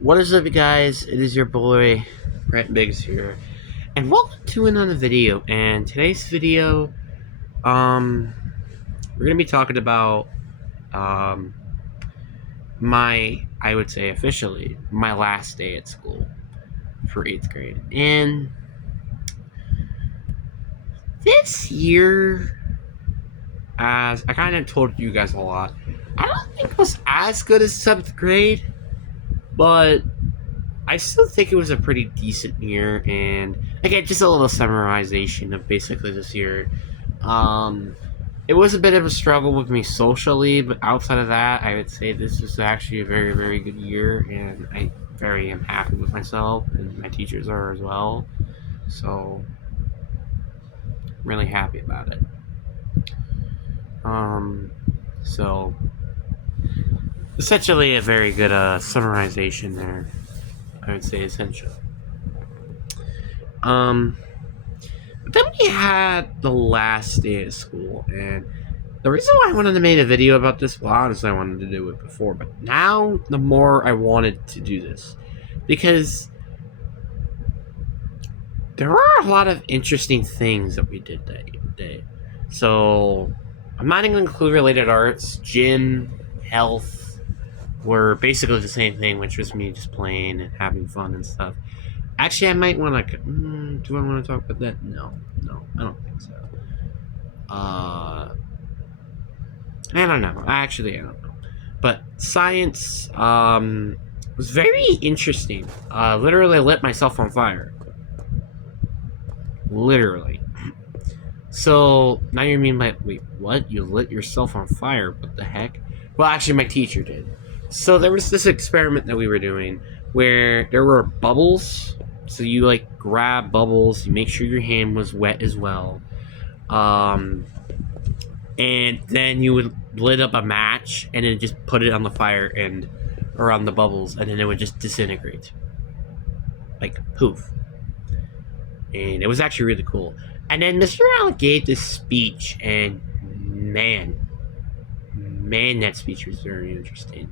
What is up, you guys? It is your boy, Brent Biggs here, and welcome to another video. And today's video, we're gonna be talking about, um, I would say officially, my last day at school for 8th grade. And this year, as I kind of told you guys a lot, I don't think it was as good as 7th grade, but I still think it was a pretty decent year, and again, just a little summarization of basically this year. Um, it was a bit of a struggle with me socially, but outside of that, I would say this was actually a very, very good year, and I very am happy with myself, and my teachers are as well. So, I'm really happy about it. Um, so essentially a very good summarization there. I would say essential. Um, but then we had the last day of school, and the reason why I wanted to make a video about this, well, honestly, I wanted to do it before, but now the more I wanted to do this, because there were a lot of interesting things that we did that day. So I'm not even going to include related arts, gym, health, were basically the same thing, which was me just playing and having fun and stuff. Actually, I might want to. Do I want to talk about that? No, I don't think so. I don't know. Actually, I don't know. But science was very interesting. Literally lit myself on fire. Literally. So now you mean by wait, what? You lit yourself on fire? What the heck? Well, actually, my teacher did. So there was this experiment that we were doing where there were bubbles. So you like grab bubbles, you make sure your hand was wet as well, and then you would lit up a match and then just put it on the fire and or on the bubbles, and then it would just disintegrate, like poof. And it was actually really cool. And then Mr. Allen gave this speech, and man, that speech was very interesting.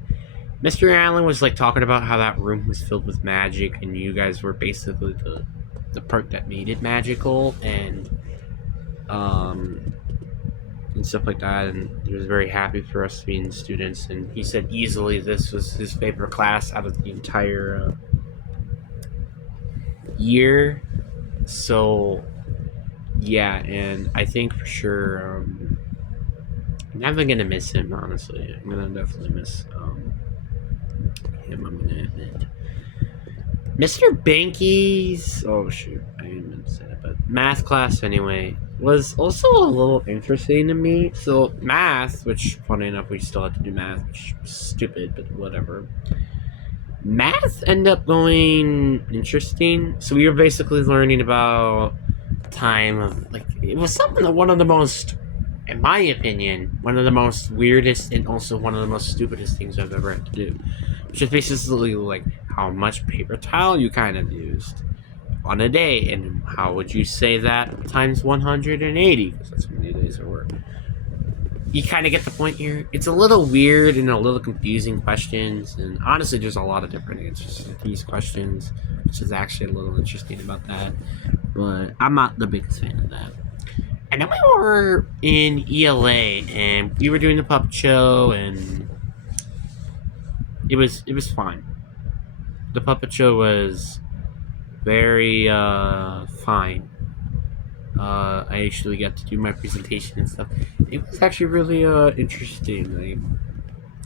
Mr. Allen was like talking about how that room was filled with magic, and you guys were basically the part that made it magical, and stuff like that. And he was very happy for us being students. And he said easily this was his favorite class out of the entire year. So yeah, and I think for sure I'm definitely gonna miss him. Honestly, I'm gonna definitely miss him. I'm gonna admit. Mr. Banky's shoot, I didn't mean to say that, but math class anyway was also a little interesting to me. So math, which funny enough we still had to do math, which was stupid, but whatever. Math ended up going interesting. So we were basically learning about time of like it was something that one of the most, in my opinion, one of the most weirdest and also one of the most stupidest things I've ever had to do. Which is basically like how much paper towel you kind of used on a day, and how would you say that times 180, because that's how many days there were. You kind of get the point here. It's a little weird and a little confusing questions, and honestly there's a lot of different answers to these questions, which is actually a little interesting about that, but I'm not the biggest fan of that. And then we were in ELA, and we were doing the puppet show, and it was fine. The puppet show was very fine. I actually got to do my presentation and stuff. It was actually really interesting.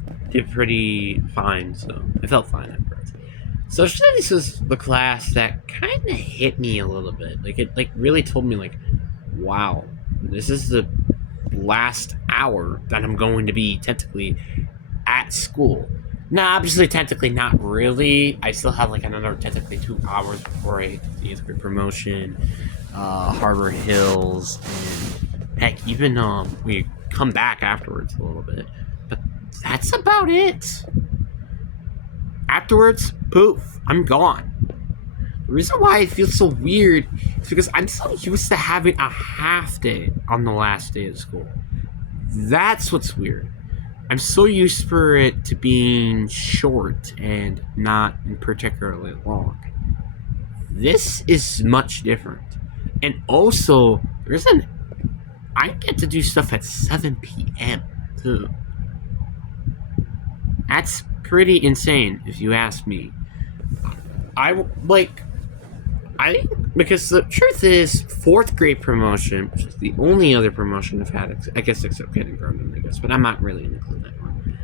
I did pretty fine, so I felt fine afterwards. Social studies was the class that kind of hit me a little bit. Like it like really told me like, wow, this is the last hour that I'm going to be technically at school. Now, obviously, technically not really. I still have like another technically 2 hours before I hit the 8th grade promotion, Harbor Hills, and heck, even we come back afterwards a little bit. But that's about it. Afterwards, poof, I'm gone. The reason why it feels so weird is because I'm so used to having a half day on the last day of school. That's what's weird. I'm so used for it to being short and not particularly long. This is much different. And also, I get to do stuff at 7 p.m. too. That's pretty insane, if you ask me. I like. I think because the truth is, fourth grade promotion, which is the only other promotion I've had, I guess except kindergarten, I guess, but I'm not really including that one.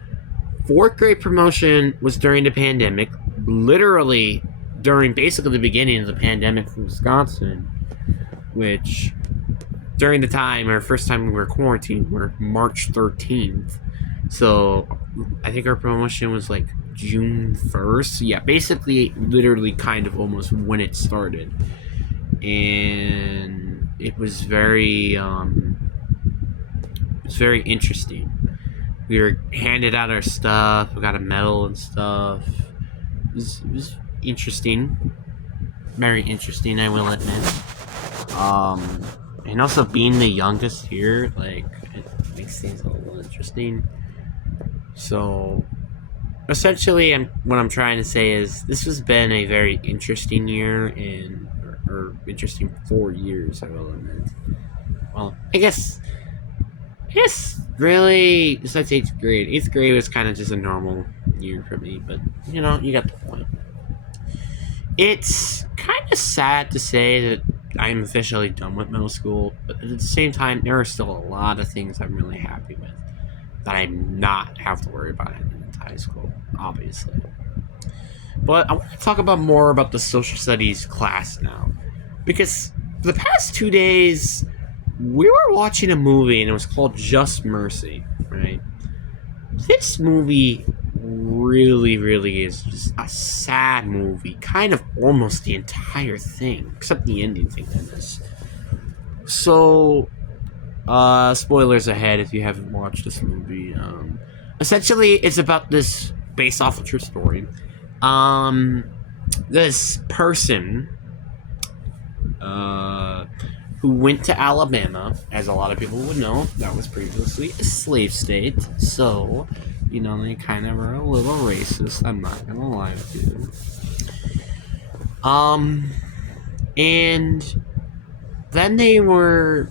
Fourth grade promotion was during the pandemic, literally during basically the beginning of the pandemic from Wisconsin, which during the time, our first time we were quarantined, were March 13th. So I think our promotion was like June 1st. Yeah, basically, literally, kind of almost when it started. And it was very interesting. We were handed out our stuff. We got a medal and stuff. It was interesting. Very interesting, I will admit. And also being the youngest here, like, it makes things a little interesting. So, essentially, what I'm trying to say is this has been a very interesting year or interesting 4 years, I will admit. Well, I guess, really, besides 8th grade. 8th grade was kind of just a normal year for me, but, you got the point. It's kind of sad to say that I'm officially done with middle school, but at the same time, there are still a lot of things I'm really happy with that I not have to worry about in high school, obviously. But I want to talk about more about the social studies class now, because for the past 2 days, we were watching a movie and it was called Just Mercy, right? This movie really, really is just a sad movie. Kind of almost the entire thing, except the ending thing in this. So, spoilers ahead if you haven't watched this movie. Essentially, it's about this, based off a true story. This person, who went to Alabama, as a lot of people would know, that was previously a slave state. So, they kind of are a little racist. I'm not gonna lie to you. And then they were,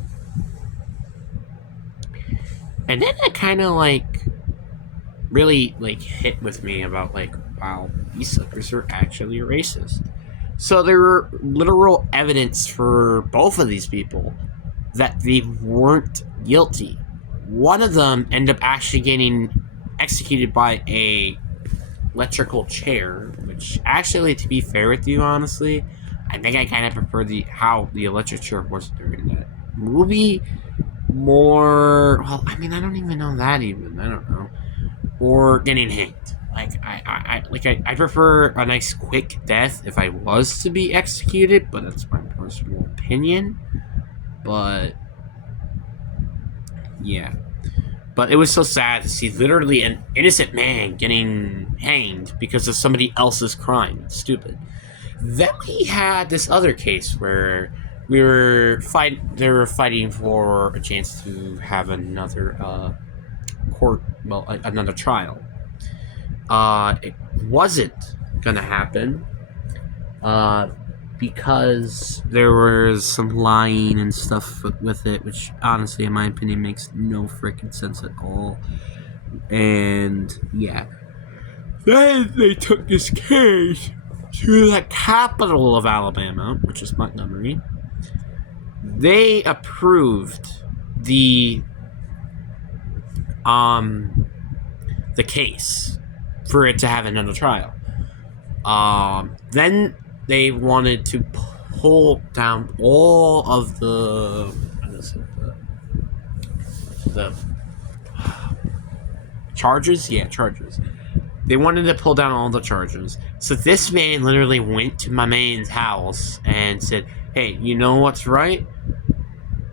and then it kind of really hit with me about wow, these suckers are actually racist. So there were literal evidence for both of these people that they weren't guilty. One of them ended up actually getting executed by a electrical chair, which actually, to be fair with you, honestly, I think I kind of prefer how the electric chair was during that movie more. Well, I mean, I don't even know that even. I don't know. Or getting hanged. I prefer a nice quick death if I was to be executed, but that's my personal opinion. But yeah. But it was so sad to see literally an innocent man getting hanged because of somebody else's crime. It's stupid. Then we had this other case where they were fighting for a chance to have another another trial. It wasn't gonna happen because there was some lying and stuff with it, which honestly, in my opinion, makes no freaking sense at all. And yeah, then they took this case to the capital of Alabama, which is Montgomery. They approved the case for it to have another trial. Then they wanted to pull down all of the charges. Yeah, charges. They wanted to pull down all the charges. So this man literally went to my man's house and said, "Hey, you know what's right?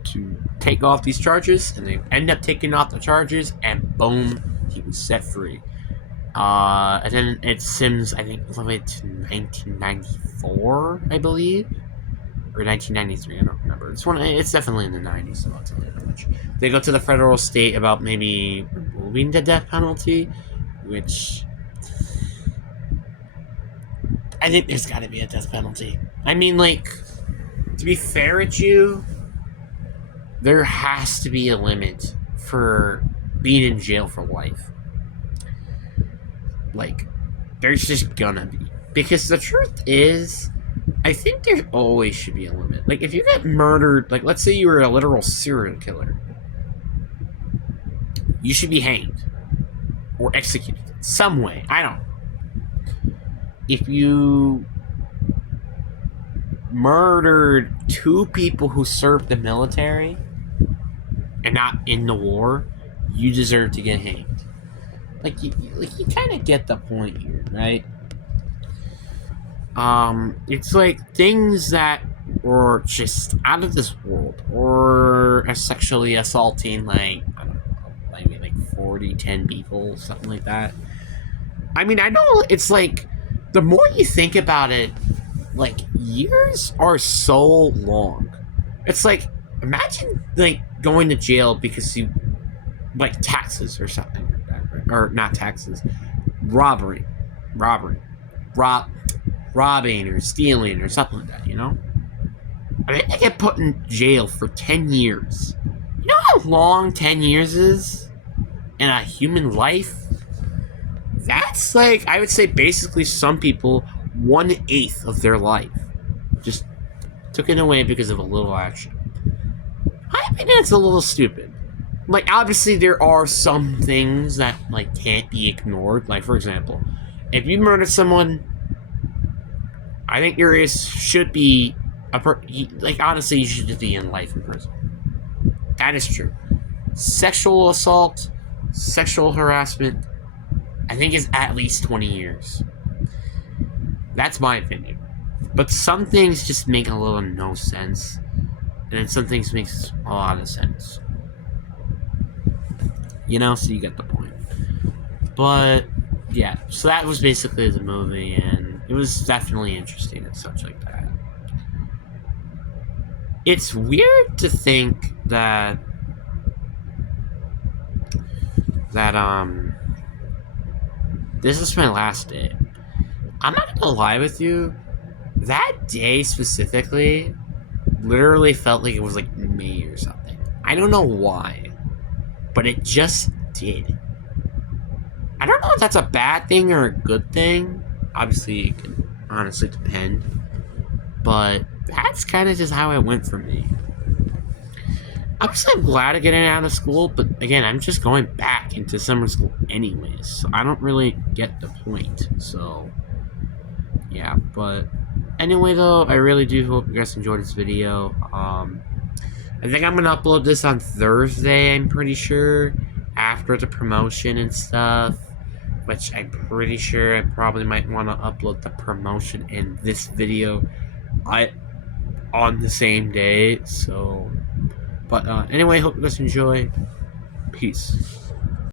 To take off these charges," and they end up taking off the charges, and boom, he was set free. And then it sims, I think, all the way to 1994, I believe. or 1993. I don't remember. It's definitely in the 90s. So I'll tell you that much. They go to the federal state about maybe removing the death penalty, which I think there's got to be a death penalty. I mean, like, to be fair with you, there has to be a limit for being in jail for life. Like, there's just gonna be. Because the truth is, I think there always should be a limit. Like, if you get murdered, like, let's say you were a literal serial killer, you should be hanged. Or executed. Some way. I don't know. If you murdered 2 people who served the military and not in the war, you deserve to get hanged. Like you kind of get the point here, right? It's like things that were just out of this world, or sexually assaulting, like, I don't know, maybe like 10 people, something like that. I mean, I know it's like, the more you think about it, like, years are so long. It's like, imagine, like, going to jail because you, like, taxes or something like that, right? Or not taxes, robbing or stealing or something like that, you know? I mean, they get put in jail for 10 years. You know how long 10 years is in a human life? That's like, I would say basically some people, 1/8 of their life just took it away because of a little action. I think it's a little stupid. Like, obviously there are some things that, like, can't be ignored. Like, for example, if you murder someone, I think there should be like, honestly, you should just be in life in prison. That is true. Sexual assault, sexual harassment, I think is at least 20 years. That's my opinion. But some things just make a little no sense, and then some things makes a lot of sense. You know, so you get the point. But yeah, so that was basically the movie, and it was definitely interesting and such like that. It's weird to think that this is my last day. I'm not gonna lie with you, that day specifically literally felt like it was like May or something. I don't know why, but it just did. I don't know if that's a bad thing or a good thing. Obviously, it can honestly depend. But that's kind of just how it went for me. I'm so glad of getting out of school, but again, I'm just going back into summer school anyways. So I don't really get the point. So, yeah. But anyway, though, I really do hope you guys enjoyed this video. I think I'm going to upload this on Thursday, I'm pretty sure, after the promotion and stuff. Which I'm pretty sure I probably might want to upload the promotion and this video on the same day. So, but anyway, hope you guys enjoy. Peace.